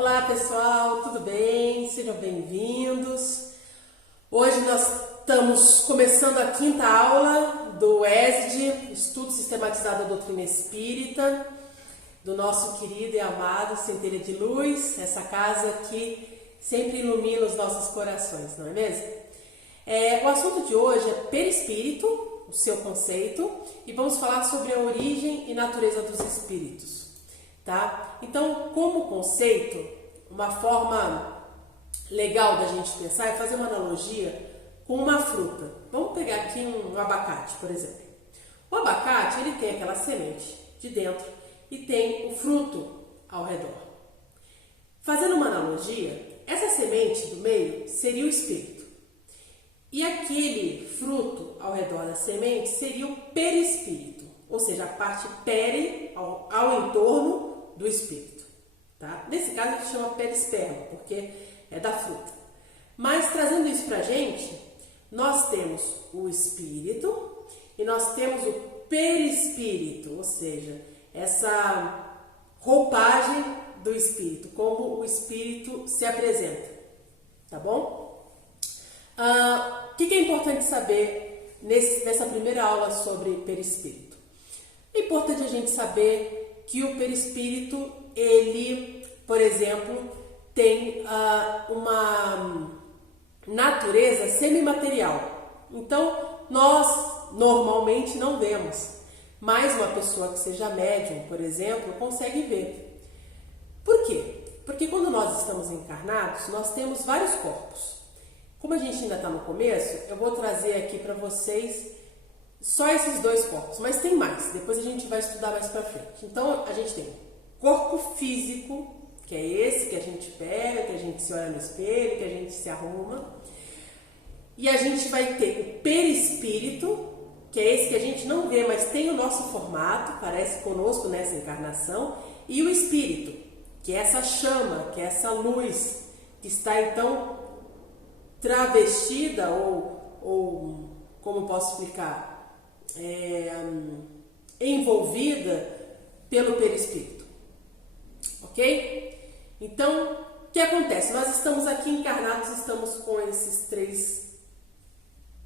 Olá pessoal, tudo bem? Sejam bem-vindos. Hoje nós estamos começando a quinta aula do ESD, Estudo Sistematizado da Doutrina Espírita, do nosso querido e amado Centelha de Luz, essa casa que sempre ilumina os nossos corações, não é mesmo? O assunto de hoje é perispírito, o seu conceito, e vamos falar sobre a origem e natureza dos espíritos. Tá? Então, como conceito, uma forma legal da gente pensar é fazer uma analogia com uma fruta. Vamos pegar aqui um abacate, por exemplo. O abacate, ele tem aquela semente de dentro e tem o fruto ao redor. Fazendo uma analogia, essa semente do meio seria o espírito. E aquele fruto ao redor da semente seria o perispírito, ou seja, a parte peri ao entorno do espírito, tá? Nesse caso a gente chama perisperma, porque é da fruta. Mas trazendo isso pra gente, nós temos o espírito e nós temos o perispírito, ou seja, essa roupagem do espírito, como o espírito se apresenta, tá bom? O que é importante saber nessa primeira aula sobre perispírito? É importante a gente saber que o perispírito, ele, por exemplo, tem uma natureza semimaterial. Então, nós normalmente não vemos, mas uma pessoa que seja médium, por exemplo, consegue ver. Por quê? Porque quando nós estamos encarnados, nós temos vários corpos. Como a gente ainda está no começo, eu vou trazer aqui para vocês só esses dois corpos, mas tem mais, depois a gente vai estudar mais pra frente. Então, a gente tem corpo físico, que é esse que a gente pega, que a gente se olha no espelho, que a gente se arruma. E a gente vai ter o perispírito, que é esse que a gente não vê, mas tem o nosso formato, parece conosco nessa encarnação. E o espírito, que é essa chama, que é essa luz, que está então travestida ou como posso explicar? Envolvida pelo perispírito, ok? Então, o que acontece? Nós estamos aqui encarnados, estamos com esses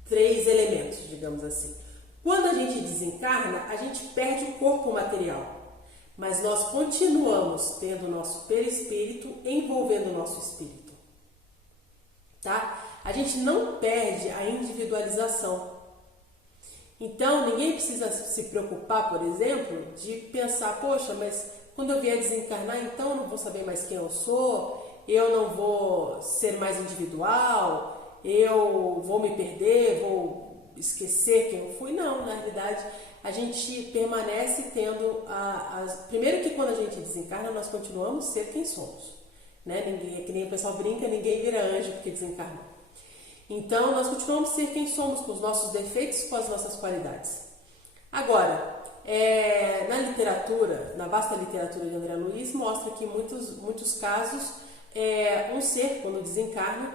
três elementos, digamos assim. Quando a gente desencarna, a gente perde o corpo material, mas nós continuamos tendo o nosso perispírito envolvendo o nosso espírito, tá? A gente não perde a individualização. Então, ninguém precisa se preocupar, por exemplo, de pensar, poxa, mas quando eu vier desencarnar, então eu não vou saber mais quem eu sou, eu não vou ser mais individual, eu vou me perder, vou esquecer quem eu fui. Não, na realidade, a gente permanece tendo primeiro que quando a gente desencarna, nós continuamos a ser quem somos, né? Que nem o pessoal brinca, ninguém vira anjo porque desencarnou. Então, nós continuamos a ser quem somos, com os nossos defeitos e com as nossas qualidades. Agora, na literatura, na vasta literatura de André Luiz, mostra que em muitos casos, um ser, quando desencarna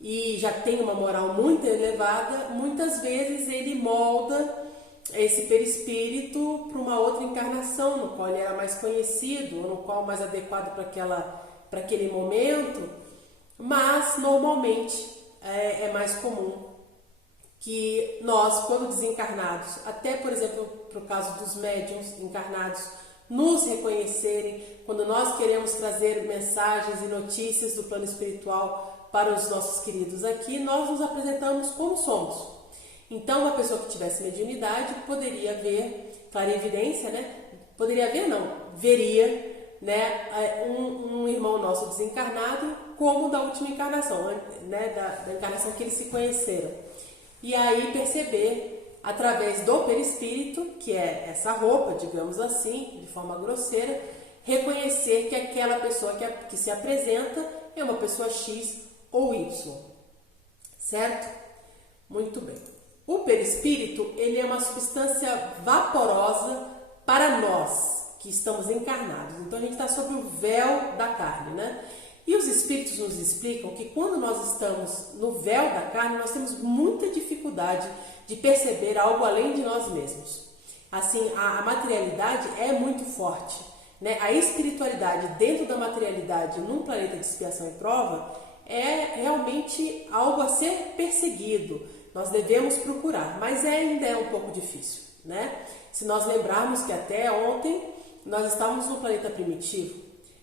e já tem uma moral muito elevada, muitas vezes ele molda esse perispírito para uma outra encarnação, no qual ele era mais conhecido, ou no qual mais adequado para aquele momento, mas normalmente é mais comum que nós, quando desencarnados, até por exemplo, para o caso dos médiuns encarnados, nos reconhecerem, quando nós queremos trazer mensagens e notícias do plano espiritual para os nossos queridos aqui, nós nos apresentamos como somos. Então, uma pessoa que tivesse mediunidade poderia ver, clarividência, né? Poderia ver, não, veria, né, um irmão nosso desencarnado como da última encarnação, né, da encarnação que eles se conheceram. E aí perceber, através do perispírito, que é essa roupa, digamos assim, de forma grosseira, reconhecer que aquela pessoa que se apresenta é uma pessoa X ou Y. Certo? Muito bem. O perispírito, ele é uma substância vaporosa para nós que estamos encarnados. Então a gente está sob o véu da carne, né? E os espíritos nos explicam que quando nós estamos no véu da carne, nós temos muita dificuldade de perceber algo além de nós mesmos. Assim, a materialidade é muito forte. né? A espiritualidade dentro da materialidade num planeta de expiação e prova é realmente algo a ser perseguido. Nós devemos procurar, mas ainda é um pouco difícil, né? Se nós lembrarmos que até ontem nós estávamos no planeta primitivo,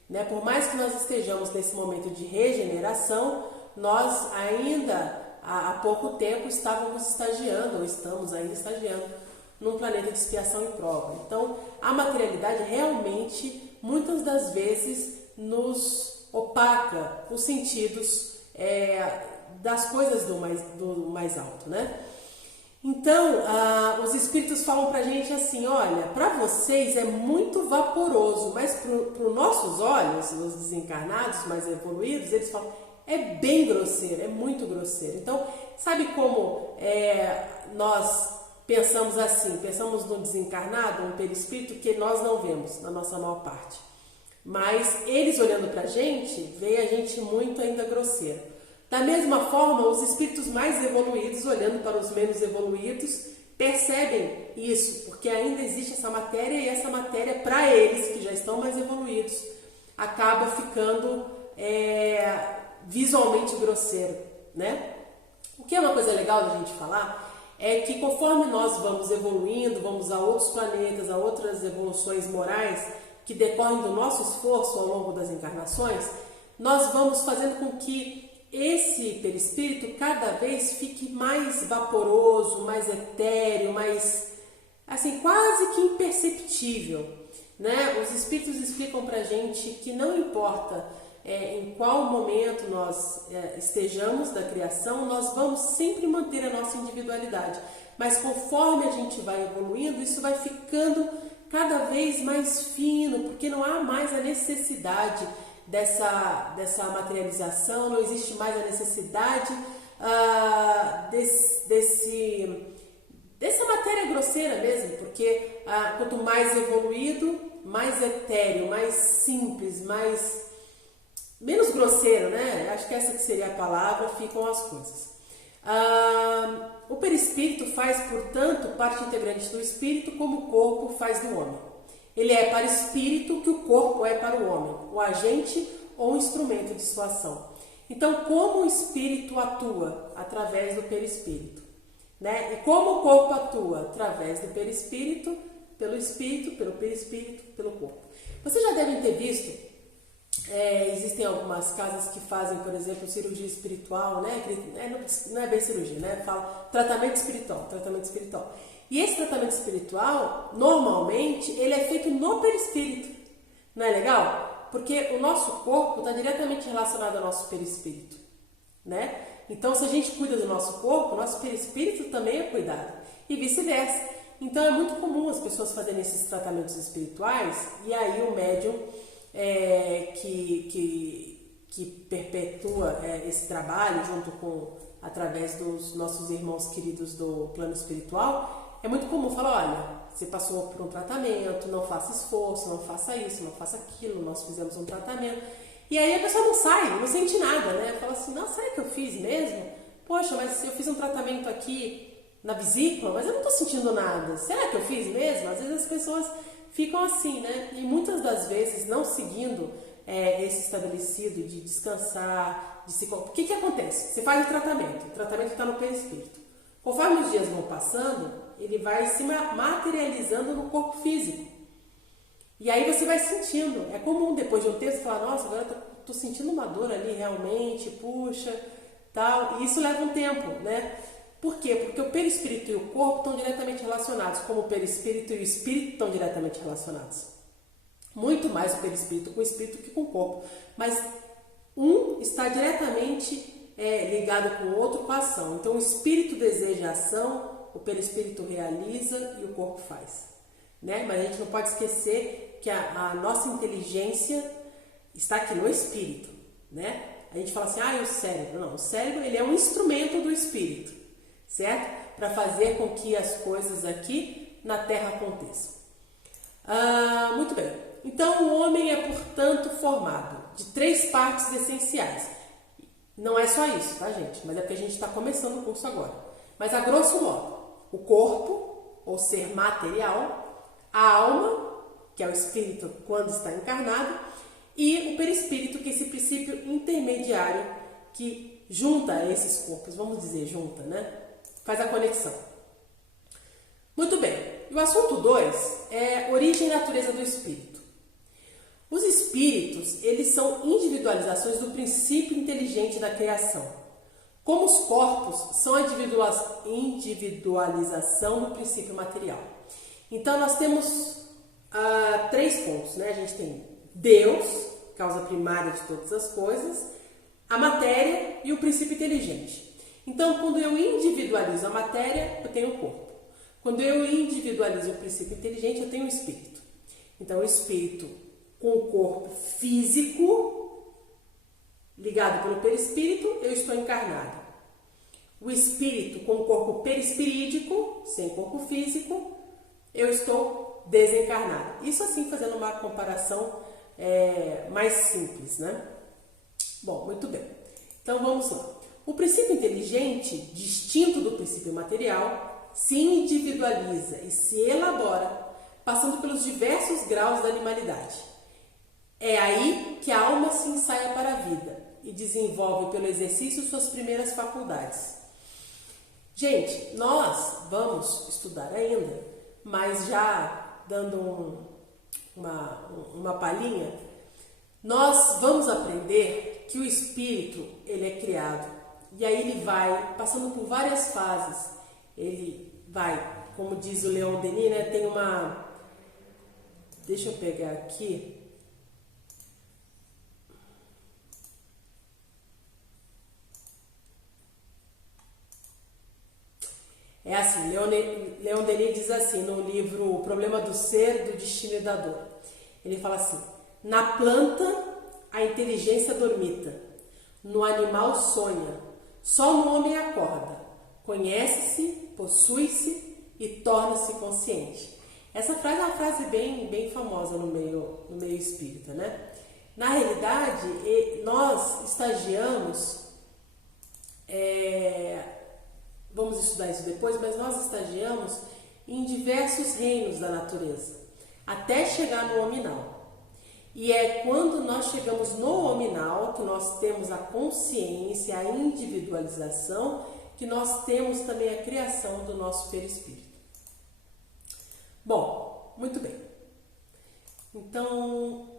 né? Por mais que nós estejamos nesse momento de regeneração, nós ainda há pouco tempo estávamos estagiando, ou estamos ainda estagiando, num planeta de expiação e prova. Então, a materialidade realmente, muitas das vezes, nos opaca os sentidos das coisas do mais alto, né? Então, os espíritos falam pra gente assim, olha, para vocês é muito vaporoso, mas para os nossos olhos, os desencarnados mais evoluídos, eles falam, é bem grosseiro, é muito grosseiro. Então, sabe como nós pensamos assim, pensamos no desencarnado, um perispírito que nós não vemos, na nossa maior parte. Mas eles olhando pra gente, veem a gente muito ainda grosseiro. Da mesma forma, os espíritos mais evoluídos, olhando para os menos evoluídos, percebem isso, porque ainda existe essa matéria e essa matéria, para eles que já estão mais evoluídos, acaba ficando visualmente grosseiro, né? O que é uma coisa legal da gente falar é que conforme nós vamos evoluindo, vamos a outros planetas, a outras evoluções morais que decorrem do nosso esforço ao longo das encarnações, nós vamos fazendo com que esse perispírito cada vez fique mais vaporoso, mais etéreo, mais, assim, quase que imperceptível, né? Os espíritos explicam pra gente que não importa em qual momento nós estejamos da criação, nós vamos sempre manter a nossa individualidade, mas conforme a gente vai evoluindo, isso vai ficando cada vez mais fino, porque não há mais a necessidade dessa materialização, não existe mais a necessidade dessa matéria grosseira mesmo, porque quanto mais evoluído, mais etéreo, mais simples, menos grosseiro, né? Acho que essa que seria a palavra, ficam as coisas. O perispírito faz, portanto, parte integrante do espírito, como o corpo faz do homem. Ele é para o espírito o que o corpo é para o homem, o agente ou o instrumento de sua ação. Então, como o espírito atua? Através do perispírito, né? E como o corpo atua? Através do perispírito, pelo espírito, pelo perispírito, pelo corpo. Vocês já devem ter visto, existem algumas casas que fazem, por exemplo, cirurgia espiritual, né? Não é bem cirurgia, né? Fala tratamento espiritual. E esse tratamento espiritual, normalmente, ele é feito no perispírito. Não é legal? Porque o nosso corpo está diretamente relacionado ao nosso perispírito, né? Então, se a gente cuida do nosso corpo, o nosso perispírito também é cuidado. E vice-versa. Então, é muito comum as pessoas fazerem esses tratamentos espirituais e aí o médium que perpetua esse trabalho através dos nossos irmãos queridos do plano espiritual, é muito comum falar, olha, você passou por um tratamento, não faça esforço, não faça isso, não faça aquilo, nós fizemos um tratamento. E aí a pessoa não sai, não sente nada, né? Fala assim, não, será que eu fiz mesmo? Poxa, mas eu fiz um tratamento aqui na vesícula, mas eu não estou sentindo nada. Será que eu fiz mesmo? Às vezes as pessoas ficam assim, né? E muitas das vezes não seguindo esse estabelecido de descansar, de se... O que acontece? Você faz o tratamento está no perispírito. Conforme os dias vão passando, ele vai se materializando no corpo físico. E aí você vai sentindo. É comum, depois de um tempo, você falar, nossa, agora eu tô sentindo uma dor ali realmente, puxa, tal. E isso leva um tempo, né? Por quê? Porque o perispírito e o corpo estão diretamente relacionados, como o perispírito e o espírito estão diretamente relacionados. Muito mais o perispírito com o espírito que com o corpo. Mas um está diretamente ligado com o outro com a ação. Então o espírito deseja a ação, o perispírito realiza e o corpo faz, né? Mas a gente não pode esquecer que a nossa inteligência está aqui no espírito, né? A gente fala assim, o cérebro. Não, o cérebro ele é um instrumento do espírito, certo? Para fazer com que as coisas aqui na Terra aconteçam. Muito bem. Então o homem é, portanto, formado de 3 partes essenciais. Não é só isso, tá, gente? Mas é porque a gente está começando o curso agora. Mas a grosso modo, o corpo, ou ser material, a alma que é o espírito quando está encarnado, e o perispírito, que é esse princípio intermediário que junta esses corpos, vamos dizer, junta, né? Faz a conexão. Muito bem. E o assunto 2 é origem e natureza do espírito. Os espíritos, eles são individualizações do princípio inteligente da criação. Como os corpos são a individualização do princípio material. Então, nós temos 3 pontos, né? A gente tem Deus, causa primária de todas as coisas, a matéria e o princípio inteligente. Então, quando eu individualizo a matéria, eu tenho o corpo. Quando eu individualizo o princípio inteligente, eu tenho o espírito. Então, o espírito com o corpo físico, ligado pelo perispírito, eu estou encarnado. O espírito com o corpo perispirídico, sem corpo físico, eu estou desencarnado. Isso assim, fazendo uma comparação mais simples, né? Bom, muito bem. Então, vamos lá. O princípio inteligente, distinto do princípio material, se individualiza e se elabora, passando pelos diversos graus da animalidade. É aí que a alma se ensaia para a vida e desenvolve pelo exercício suas primeiras faculdades. Gente, nós vamos estudar ainda, mas já dando uma palhinha, nós vamos aprender que o espírito, ele é criado, e aí ele vai passando por várias fases. Ele vai, como diz o Leon Denis, né, tem uma... Deixa eu pegar aqui. É assim, Leon Denis diz assim, no livro O Problema do Ser, do Destino e da Dor. Ele fala assim: na planta a inteligência dormita, no animal sonha, só no homem acorda, conhece-se, possui-se e torna-se consciente. Essa frase é uma frase bem famosa no meio espírita, né? Na realidade, nós estagiamos, vamos estudar isso depois, mas nós estagiamos em diversos reinos da natureza, até chegar no hominal. E é quando nós chegamos no hominal que nós temos a consciência, a individualização, que nós temos também a criação do nosso perispírito. Bom, muito bem. Então,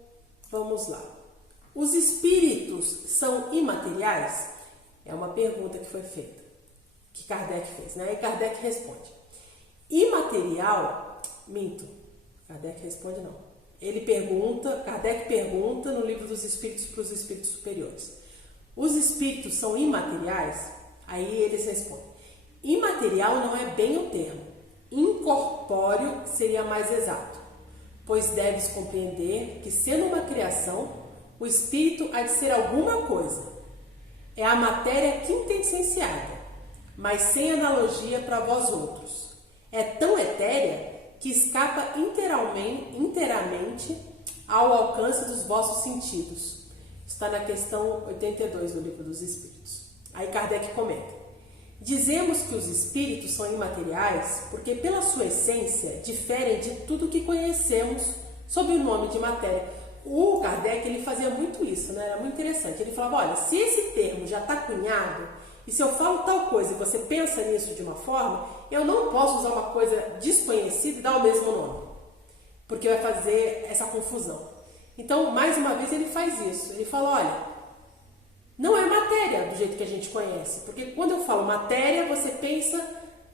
vamos lá. Os espíritos são imateriais? É uma pergunta que foi feita, que Kardec fez, né? E Kardec responde: imaterial, minto, Kardec responde não. Kardec pergunta no Livro dos Espíritos para os espíritos superiores: os espíritos são imateriais? Aí eles respondem: imaterial não é bem o termo, incorpóreo seria mais exato, pois deves compreender que, sendo uma criação, o espírito há de ser alguma coisa. É a matéria quintessenciada, mas sem analogia para vós outros. É tão etérea que escapa inteiramente ao alcance dos vossos sentidos. Está na questão 82 do Livro dos Espíritos. Aí Kardec comenta: dizemos que os espíritos são imateriais porque, pela sua essência, diferem de tudo que conhecemos sob o nome de matéria. O Kardec, ele fazia muito isso, né? Era muito interessante. Ele falava: olha, se esse termo já está cunhado, e se eu falo tal coisa e você pensa nisso de uma forma, eu não posso usar uma coisa desconhecida e dar o mesmo nome, porque vai fazer essa confusão. Então, mais uma vez, ele faz isso. Ele fala: olha, não é matéria do jeito que a gente conhece, porque quando eu falo matéria, você pensa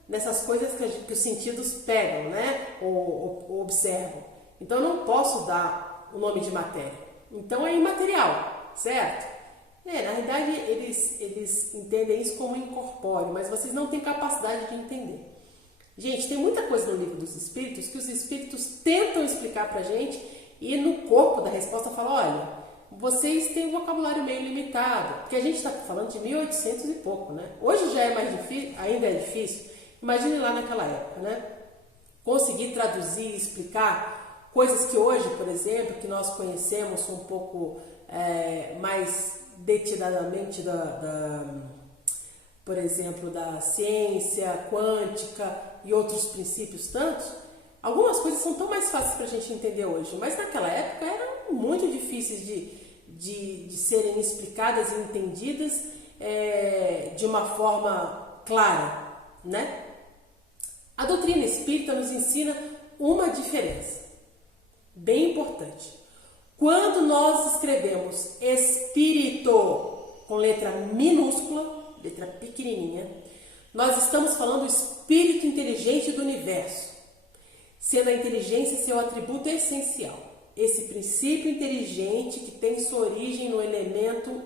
nessas coisas que os sentidos pegam, né? Ou observam. Então, eu não posso dar o nome de matéria. Então, é imaterial, certo? Na realidade, eles entendem isso como incorpóreo, mas vocês não têm capacidade de entender. Gente, tem muita coisa no Livro dos Espíritos que os espíritos tentam explicar pra gente, e no corpo da resposta fala: olha, vocês têm um vocabulário meio limitado, porque a gente está falando de 1800 e pouco, né? Hoje já é mais difícil, ainda é difícil. Imagine lá naquela época, né? Conseguir traduzir e explicar coisas que hoje, por exemplo, que nós conhecemos um pouco mais detidadamente por exemplo, da ciência quântica e outros princípios tantos, Algumas coisas são tão mais fáceis para a gente entender hoje, mas naquela época eram muito difíceis de serem explicadas e entendidas de uma forma clara, né? A doutrina espírita nos ensina uma diferença bem importante. Quando nós escrevemos espírito com letra minúscula, letra pequenininha, nós estamos falando do espírito inteligente do universo, sendo a inteligência seu atributo essencial. Esse princípio inteligente que tem sua origem no elemento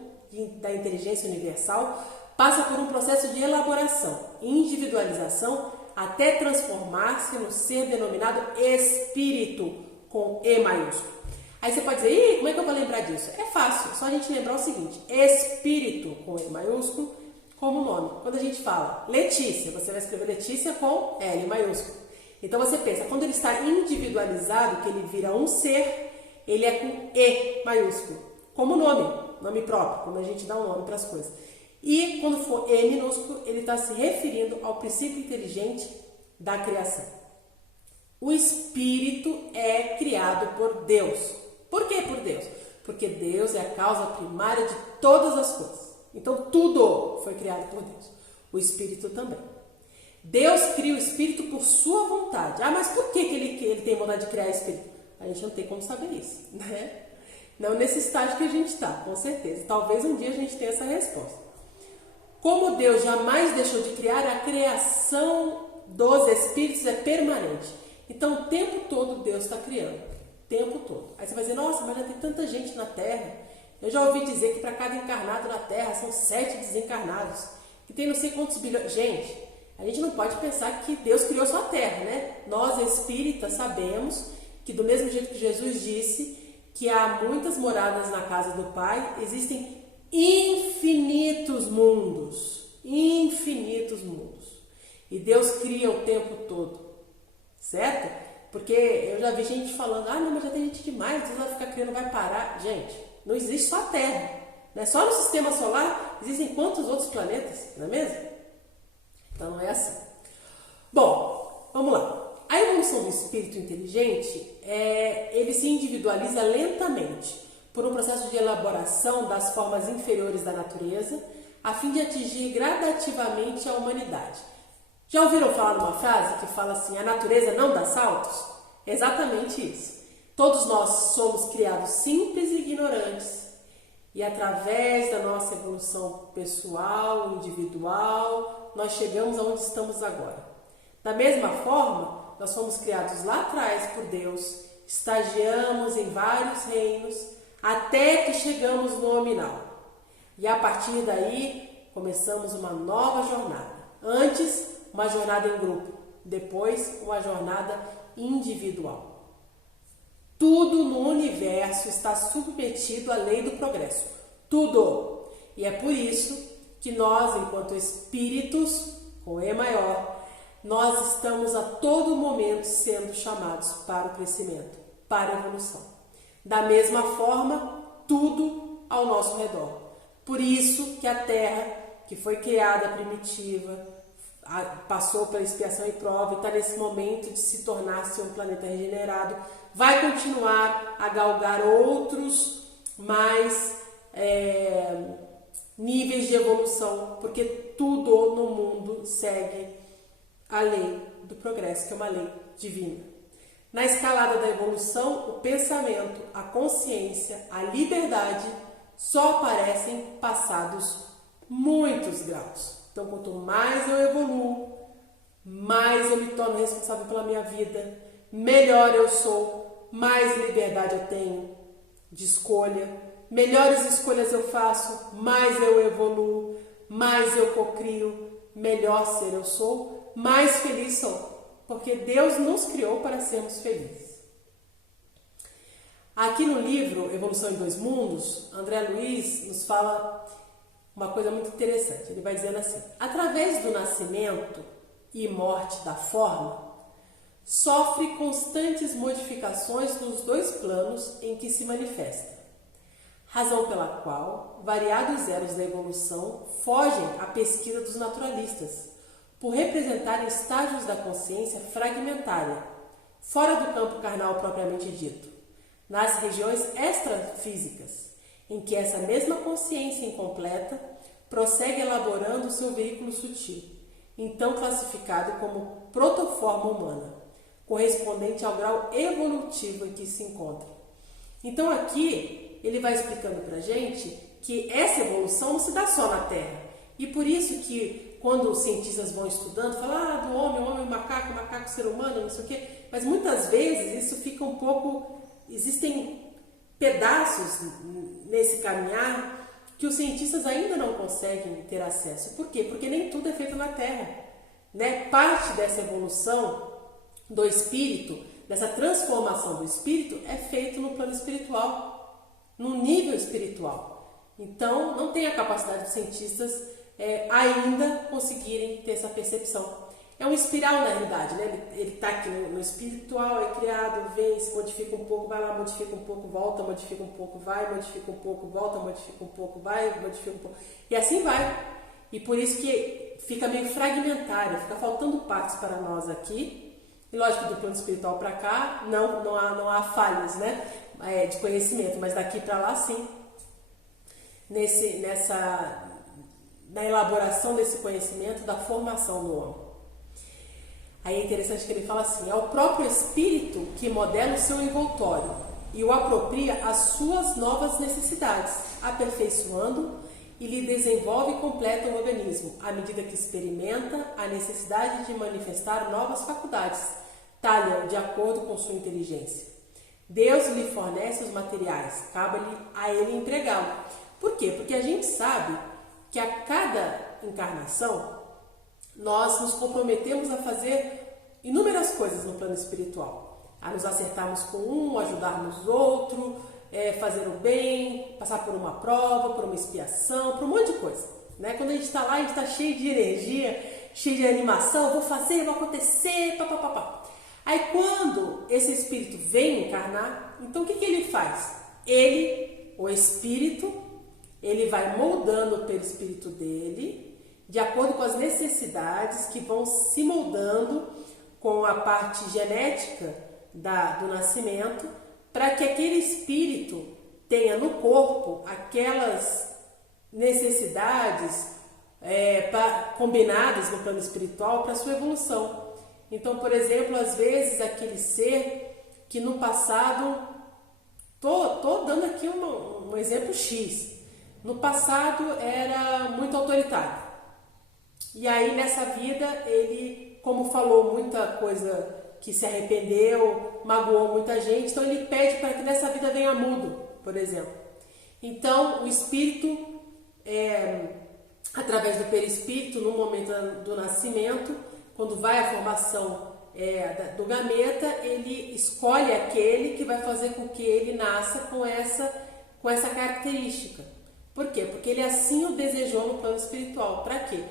da inteligência universal passa por um processo de elaboração, individualização, até transformar-se no ser denominado espírito, com E maiúsculo. Aí você pode dizer, como é que eu vou lembrar disso? É fácil, só a gente lembrar o seguinte, espírito com E maiúsculo como nome. Quando a gente fala Letícia, você vai escrever Letícia com L maiúsculo. Então você pensa, quando ele está individualizado, que ele vira um ser, ele é com E maiúsculo, como nome próprio, quando a gente dá um nome para as coisas. E quando for E minúsculo, ele está se referindo ao princípio inteligente da criação. O espírito é criado por Deus. Por que por Deus? Porque Deus é a causa primária de todas as coisas. Então tudo foi criado por Deus. O espírito também. Deus cria o espírito por sua vontade. Mas por que ele tem vontade de criar espírito? A gente não tem como saber isso, né? Não nesse estágio que a gente está, com certeza. Talvez um dia a gente tenha essa resposta. Como Deus jamais deixou de criar, a criação dos espíritos é permanente. Então, o tempo todo Deus está criando. O tempo todo. Aí você vai dizer, nossa, mas já tem tanta gente na Terra. Eu já ouvi dizer que para cada encarnado na Terra são 7 desencarnados. Que tem não sei quantos bilhões. Gente, a gente não pode pensar que Deus criou só a Terra, né? Nós, espíritas, sabemos que do mesmo jeito que Jesus disse que há muitas moradas na casa do Pai, existem infinitos mundos. Infinitos mundos. E Deus cria o tempo todo. Certo? Porque eu já vi gente falando, não, mas já tem gente demais, Deus vai ficar criando, vai parar. Gente, não existe só a Terra. Né? Só no sistema solar existem quantos outros planetas, não é mesmo? Então não é assim. Bom, vamos lá. A evolução do espírito inteligente, ele se individualiza lentamente por um processo de elaboração das formas inferiores da natureza, a fim de atingir gradativamente a humanidade. Já ouviram falar numa frase que fala assim, a natureza não dá saltos? É exatamente isso. Todos nós somos criados simples e ignorantes. E através da nossa evolução pessoal, individual, nós chegamos aonde estamos agora. Da mesma forma, nós fomos criados lá atrás por Deus, estagiamos em vários reinos, até que chegamos no nominal. E a partir daí, começamos uma nova jornada. Antes, uma jornada em grupo, depois uma jornada individual. Tudo no universo está submetido à lei do progresso. Tudo! E é por isso que nós, enquanto espíritos, com E maior, nós estamos a todo momento sendo chamados para o crescimento, para a evolução. Da mesma forma, tudo ao nosso redor. Por isso que a Terra, que foi criada primitiva, passou pela expiação e prova e está nesse momento de se tornar-se um planeta regenerado, vai continuar a galgar outros mais níveis de evolução, porque tudo no mundo segue a lei do progresso, que é uma lei divina. Na escalada da evolução, o pensamento, a consciência, a liberdade só aparecem passados muitos graus. Então, quanto mais eu evoluo, mais eu me torno responsável pela minha vida, melhor eu sou, mais liberdade eu tenho de escolha, melhores escolhas eu faço, mais eu evoluo, mais eu cocrio, melhor ser eu sou, mais feliz sou. Porque Deus nos criou para sermos felizes. Aqui no livro Evolução em Dois Mundos, André Luiz nos fala uma coisa muito interessante. Ele vai dizendo assim: através do nascimento e morte da forma, sofre constantes modificações nos dois planos em que se manifesta, razão pela qual variados elos da evolução fogem à pesquisa dos naturalistas, por representarem estágios da consciência fragmentária, fora do campo carnal propriamente dito, nas regiões extrafísicas, em que essa mesma consciência incompleta prossegue elaborando o seu veículo sutil, então classificado como protoforma humana, correspondente ao grau evolutivo em que se encontra. Então aqui ele vai explicando para a gente que essa evolução não se dá só na Terra. E por isso que quando os cientistas vão estudando, falam do homem, macaco, ser humano, não sei o quê, mas muitas vezes isso fica um pouco... Existem pedaços nesse caminhar que os cientistas ainda não conseguem ter acesso. Por quê? Porque nem tudo é feito na Terra, né? Parte dessa evolução do espírito, dessa transformação do espírito, é feito no plano espiritual, no nível espiritual. Então, não tem a capacidade dos cientistas ainda conseguirem ter essa percepção. É uma espiral na realidade, né? Ele está aqui no espiritual, é criado, vem, se modifica um pouco, vai lá, modifica um pouco, volta, modifica um pouco, vai, modifica um pouco, volta, modifica um pouco, vai, modifica um pouco. E assim vai. E por isso que fica meio fragmentário, fica faltando partes para nós aqui. E lógico, do plano espiritual para cá, não há falhas, né? De conhecimento, mas daqui para lá sim. Na elaboração desse conhecimento, da formação do homem. Aí é interessante que ele fala assim: é o próprio espírito que modela o seu envoltório e o apropria às suas novas necessidades, aperfeiçoando e lhe desenvolve e completa o organismo, à medida que experimenta a necessidade de manifestar novas faculdades, talham de acordo com sua inteligência. Deus lhe fornece os materiais, cabe-lhe a ele empregá-lo. Por quê? Porque a gente sabe que a cada encarnação nós nos comprometemos a fazer inúmeras coisas no plano espiritual. A nos acertarmos com um, ajudarmos outro, fazer o bem, passar por uma prova, por uma expiação, por um monte de coisa. Né? Quando a gente está lá, a gente está cheio de energia, cheio de animação, vou fazer, vai acontecer, papapá. Aí quando esse espírito vem encarnar, então o que ele faz? Ele, o espírito, ele vai moldando o perispírito dele, de acordo com as necessidades que vão se moldando com a parte genética do nascimento, para que aquele espírito tenha no corpo aquelas necessidades combinadas no plano espiritual para sua evolução. Então, por exemplo, às vezes aquele ser que no passado, tô dando aqui um exemplo X, no passado era muito autoritário. E aí nessa vida ele, como falou muita coisa que se arrependeu, magoou muita gente, então ele pede para que nessa vida venha mudo, por exemplo. Então o espírito, através do perispírito, no momento do nascimento, quando vai a formação do gameta, ele escolhe aquele que vai fazer com que ele nasça com essa característica. Por quê? Porque ele assim o desejou no plano espiritual. Para quê?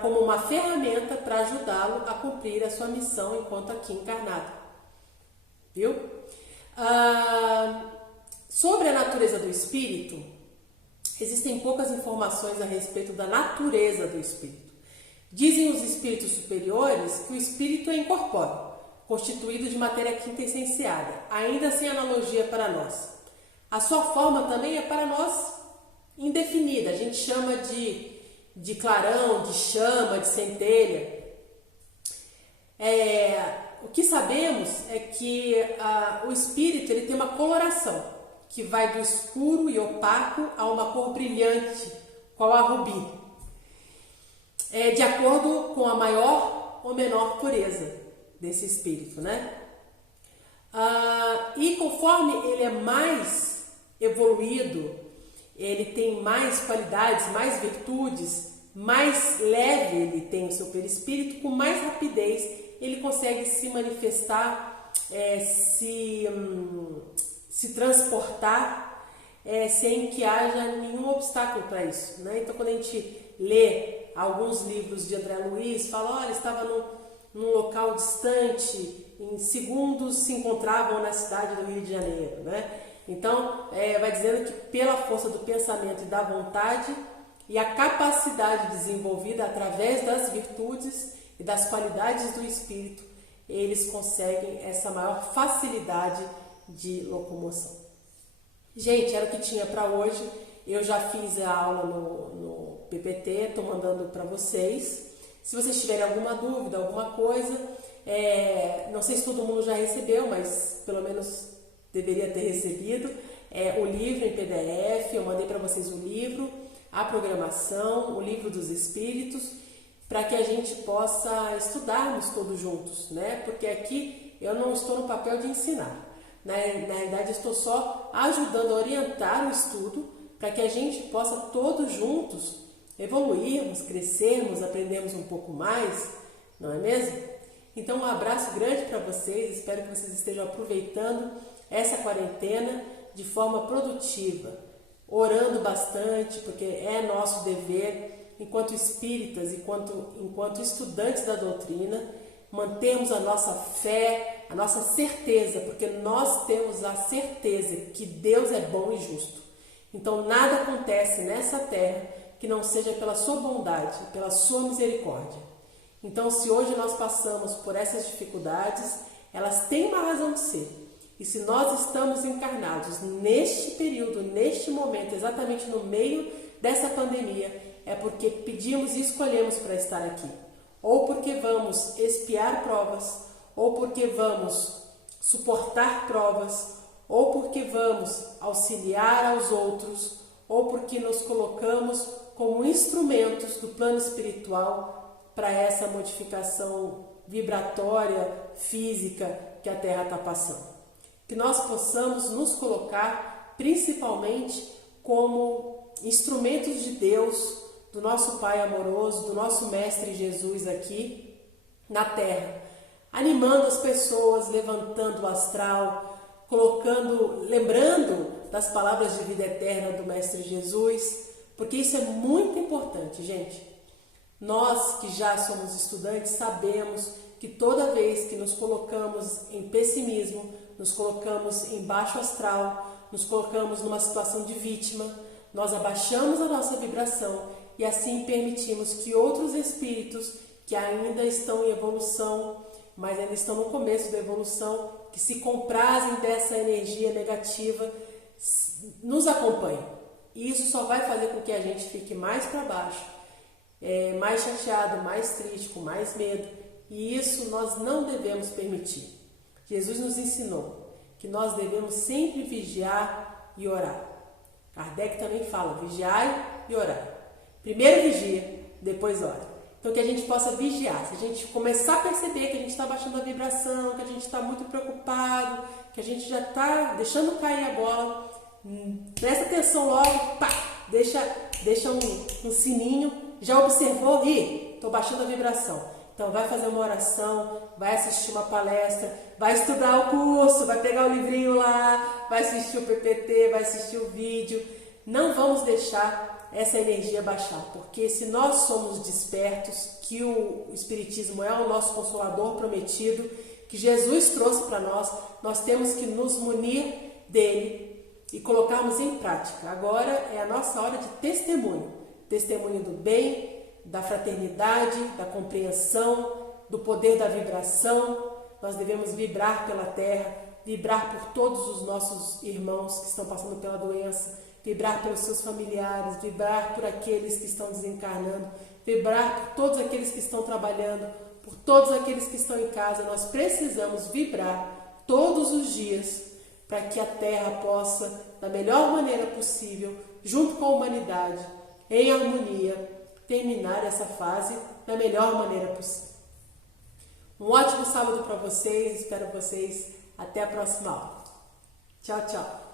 Como uma ferramenta para ajudá-lo a cumprir a sua missão enquanto aqui encarnado. Viu? Sobre a natureza do espírito, existem poucas informações a respeito da natureza do espírito. Dizem os espíritos superiores que o espírito é incorpóreo, constituído de matéria quinta essenciada, ainda sem analogia para nós. A sua forma também é para nós indefinida, a gente chama de clarão, de chama, de centelha. O que sabemos é que o espírito ele tem uma coloração que vai do escuro e opaco a uma cor brilhante, qual a rubi, de acordo com a maior ou menor pureza desse espírito, né? E conforme ele é mais evoluído, ele tem mais qualidades, mais virtudes, mais leve ele tem o seu perispírito, com mais rapidez ele consegue se manifestar, se transportar, sem que haja nenhum obstáculo para isso, né? Então quando a gente lê alguns livros de André Luiz, fala, olha, estava num local distante, em segundos se encontravam na cidade do Rio de Janeiro, né? Então, vai dizendo que pela força do pensamento e da vontade e a capacidade desenvolvida através das virtudes e das qualidades do espírito, eles conseguem essa maior facilidade de locomoção. Gente, era o que tinha para hoje. Eu já fiz a aula no PPT, estou mandando para vocês. Se vocês tiverem alguma dúvida, alguma coisa, não sei se todo mundo já recebeu, mas pelo menos deveria ter recebido, o livro em PDF. Eu mandei para vocês o livro, a programação, o livro dos espíritos, para que a gente possa estudarmos todos juntos, né? Porque aqui eu não estou no papel de ensinar. Na realidade, estou só ajudando a orientar o estudo para que a gente possa todos juntos evoluirmos, crescermos, aprendermos um pouco mais, não é mesmo? Então, um abraço grande para vocês, espero que vocês estejam aproveitando essa quarentena de forma produtiva, orando bastante, porque é nosso dever, enquanto espíritas, enquanto estudantes da doutrina, mantermos a nossa fé, a nossa certeza, porque nós temos a certeza que Deus é bom e justo. Então nada acontece nessa terra que não seja pela sua bondade, pela sua misericórdia. Então se hoje nós passamos por essas dificuldades, elas têm uma razão de ser. E se nós estamos encarnados neste período, neste momento, exatamente no meio dessa pandemia, é porque pedimos e escolhemos para estar aqui. Ou porque vamos expiar provas, ou porque vamos suportar provas, ou porque vamos auxiliar aos outros, ou porque nos colocamos como instrumentos do plano espiritual para essa modificação vibratória, física que a Terra está passando. Que nós possamos nos colocar principalmente como instrumentos de Deus, do nosso Pai amoroso, do nosso Mestre Jesus aqui na Terra, animando as pessoas, levantando o astral, lembrando das palavras de vida eterna do Mestre Jesus, porque isso é muito importante, gente. Nós que já somos estudantes sabemos que toda vez que nos colocamos em pessimismo, nos colocamos em baixo astral, nos colocamos numa situação de vítima, nós abaixamos a nossa vibração e assim permitimos que outros espíritos que ainda estão em evolução, mas ainda estão no começo da evolução, que se comprazem dessa energia negativa, nos acompanhem. E isso só vai fazer com que a gente fique mais para baixo, mais chateado, mais triste, com mais medo. E isso nós não devemos permitir. Jesus nos ensinou que nós devemos sempre vigiar e orar. Kardec também fala, vigiai e orai. Primeiro vigia, depois ora. Então que a gente possa vigiar. Se a gente começar a perceber que a gente está baixando a vibração, que a gente está muito preocupado, que a gente já está deixando cair a bola, presta atenção logo, pá, deixa um sininho, já observou, estou baixando a vibração. Então vai fazer uma oração, vai assistir uma palestra, vai estudar o curso, vai pegar o livrinho lá, vai assistir o PPT, vai assistir o vídeo. Não vamos deixar essa energia baixar, porque se nós somos despertos, que o Espiritismo é o nosso consolador prometido, que Jesus trouxe para nós, nós temos que nos munir dele e colocarmos em prática. Agora é a nossa hora de testemunho, testemunho do bem, da fraternidade, da compreensão, do poder da vibração. Nós devemos vibrar pela Terra, vibrar por todos os nossos irmãos que estão passando pela doença, vibrar pelos seus familiares, vibrar por aqueles que estão desencarnando, vibrar por todos aqueles que estão trabalhando, por todos aqueles que estão em casa. Nós precisamos vibrar todos os dias para que a Terra possa, da melhor maneira possível, junto com a humanidade, em harmonia, terminar essa fase da melhor maneira possível. Um ótimo sábado para vocês, espero vocês até a próxima aula. Tchau, tchau!